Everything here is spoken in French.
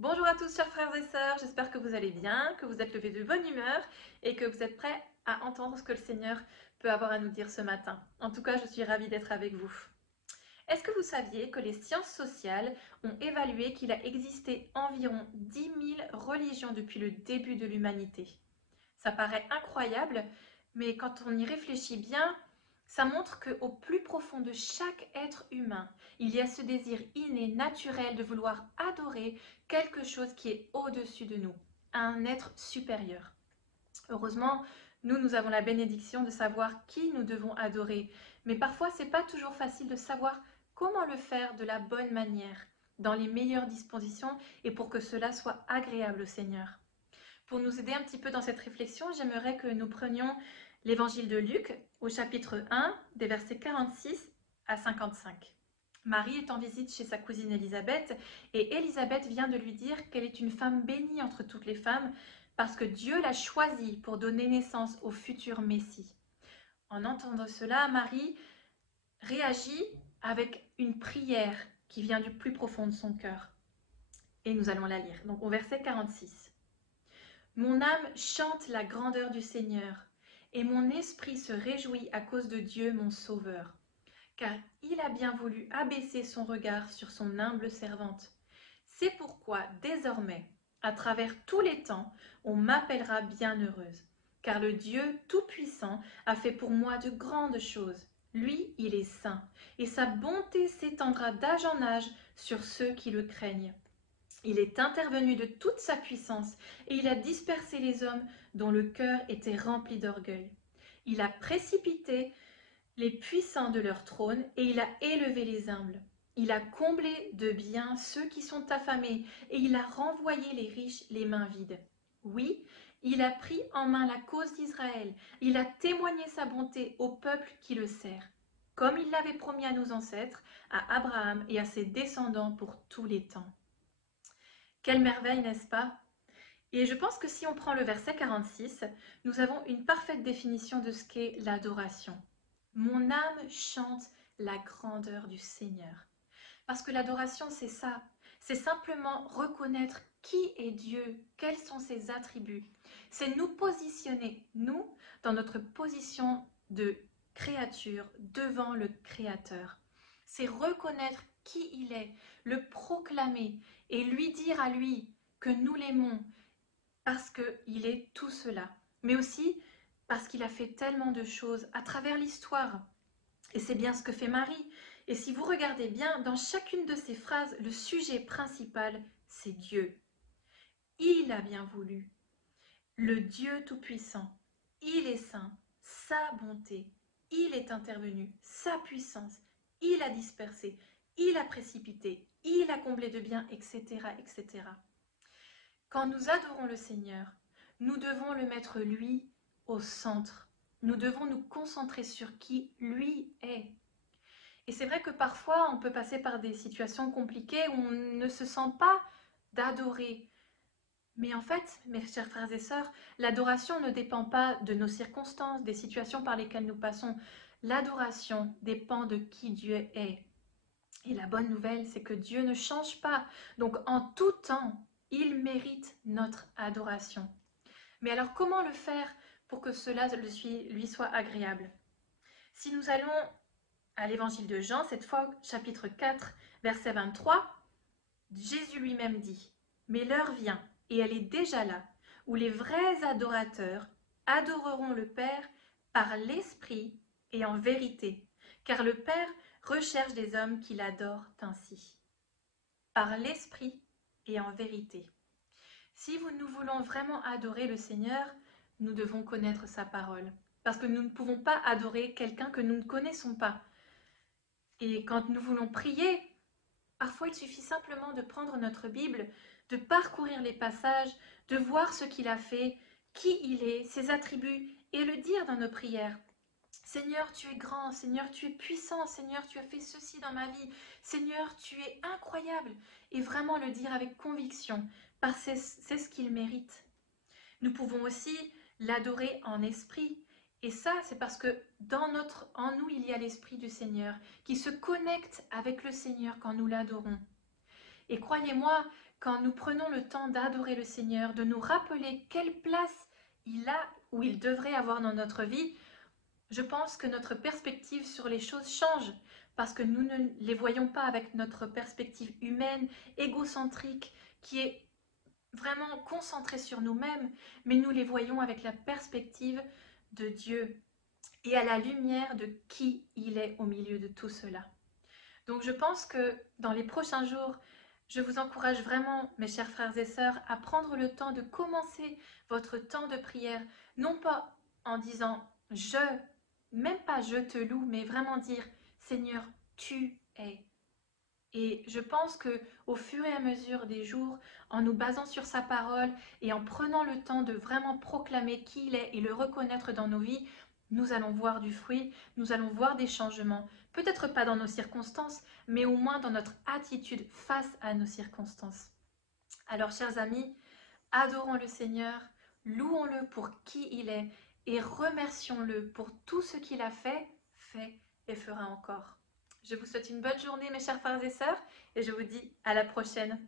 Bonjour à tous chers frères et sœurs, j'espère que vous allez bien, que vous êtes levés de bonne humeur et que vous êtes prêts à entendre ce que le Seigneur peut avoir à nous dire ce matin. En tout cas, je suis ravie d'être avec vous. Est-ce que vous saviez que les sciences sociales ont évalué qu'il a existé environ 10 000 religions depuis le début de l'humanité? Ça paraît incroyable, mais quand on y réfléchit bien, ça montre qu'au plus profond de chaque être humain, il y a ce désir inné, naturel de vouloir adorer quelque chose qui est au-dessus de nous, un être supérieur. Heureusement, nous avons la bénédiction de savoir qui nous devons adorer, mais parfois c'est pas toujours facile de savoir comment le faire de la bonne manière, dans les meilleures dispositions et pour que cela soit agréable au Seigneur. Pour nous aider un petit peu dans cette réflexion, j'aimerais que nous prenions l'évangile de Luc au chapitre 1, des versets 46 à 55. Marie est en visite chez sa cousine Élisabeth et Élisabeth vient de lui dire qu'elle est une femme bénie entre toutes les femmes parce que Dieu l'a choisie pour donner naissance au futur Messie. En entendant cela, Marie réagit avec une prière qui vient du plus profond de son cœur. Et nous allons la lire. Donc au verset 46. Mon âme chante la grandeur du Seigneur, et mon esprit se réjouit à cause de Dieu mon Sauveur, car il a bien voulu abaisser son regard sur son humble servante. C'est pourquoi, désormais, à travers tous les temps, on m'appellera bienheureuse, car le Dieu Tout-Puissant a fait pour moi de grandes choses. Lui, il est saint, et sa bonté s'étendra d'âge en âge sur ceux qui le craignent. Il est intervenu de toute sa puissance et il a dispersé les hommes dont le cœur était rempli d'orgueil. Il a précipité les puissants de leur trône et il a élevé les humbles. Il a comblé de biens ceux qui sont affamés et il a renvoyé les riches les mains vides. Oui, il a pris en main la cause d'Israël. Il a témoigné sa bonté au peuple qui le sert, comme il l'avait promis à nos ancêtres, à Abraham et à ses descendants pour tous les temps. Quelle merveille, n'est-ce pas? Et je pense que si on prend le verset 46, nous avons une parfaite définition de ce qu'est l'adoration. Mon âme chante la grandeur du Seigneur. Parce que l'adoration, c'est ça. C'est simplement reconnaître qui est Dieu, quels sont ses attributs. C'est nous positionner, nous, dans notre position de créature devant le Créateur. C'est reconnaître qui il est, le proclamer et lui dire à lui que nous l'aimons parce qu'il est tout cela. Mais aussi parce qu'il a fait tellement de choses à travers l'histoire. Et c'est bien ce que fait Marie. Et si vous regardez bien, dans chacune de ces phrases, le sujet principal, c'est Dieu. Il a bien voulu. Le Dieu Tout-Puissant. Il est saint. Sa bonté. Il est intervenu. Sa puissance. Il a dispersé. Il a précipité. Il a comblé de biens, etc., etc. Quand nous adorons le Seigneur, nous devons le mettre lui au centre. Nous devons nous concentrer sur qui lui est. Et c'est vrai que parfois, on peut passer par des situations compliquées où on ne se sent pas d'adorer. Mais en fait, mes chers frères et sœurs, l'adoration ne dépend pas de nos circonstances, des situations par lesquelles nous passons. L'adoration dépend de qui Dieu est. Et la bonne nouvelle, c'est que Dieu ne change pas. Donc en tout temps, il mérite notre adoration. Mais alors comment le faire pour que cela lui soit agréable? Si nous allons à l'évangile de Jean, cette fois chapitre 4, verset 23, Jésus lui-même dit: Mais l'heure vient, et elle est déjà là, où les vrais adorateurs adoreront le Père par l'Esprit et en vérité, car le Père recherche des hommes qui l'adorent ainsi. Par l'Esprit et en vérité. Si nous voulons vraiment adorer le Seigneur, nous devons connaître sa parole. Parce que nous ne pouvons pas adorer quelqu'un que nous ne connaissons pas. Et quand nous voulons prier, parfois il suffit simplement de prendre notre Bible, de parcourir les passages, de voir ce qu'il a fait, qui il est, ses attributs, et le dire dans nos prières. Seigneur, tu es grand, Seigneur, tu es puissant, Seigneur, tu as fait ceci dans ma vie, Seigneur, tu es incroyable, et vraiment le dire avec conviction, parce que c'est ce qu'il mérite. Nous pouvons aussi l'adorer en esprit, et ça, c'est parce que en nous, il y a l'Esprit du Seigneur qui se connecte avec le Seigneur quand nous l'adorons. Et croyez-moi, quand nous prenons le temps d'adorer le Seigneur, de nous rappeler quelle place il a ou il devrait avoir dans notre vie, je pense que notre perspective sur les choses change parce que nous ne les voyons pas avec notre perspective humaine, égocentrique, qui est vraiment concentrée sur nous-mêmes, mais nous les voyons avec la perspective de Dieu et à la lumière de qui il est au milieu de tout cela. Donc je pense que dans les prochains jours, je vous encourage vraiment, mes chers frères et sœurs, à prendre le temps de commencer votre temps de prière, non pas en disant je, même pas je te loue, mais vraiment dire Seigneur, tu es. Et je pense que au fur et à mesure des jours, en nous basant sur sa parole et en prenant le temps de vraiment proclamer qui il est et le reconnaître dans nos vies, nous allons voir du fruit, nous allons voir des changements. Peut-être pas dans nos circonstances, mais au moins dans notre attitude face à nos circonstances. Alors, chers amis, adorons le Seigneur, louons-le pour qui il est et remercions-le pour tout ce qu'il a fait et fera encore. Je vous souhaite une bonne journée, mes chers frères et sœurs, et je vous dis à la prochaine.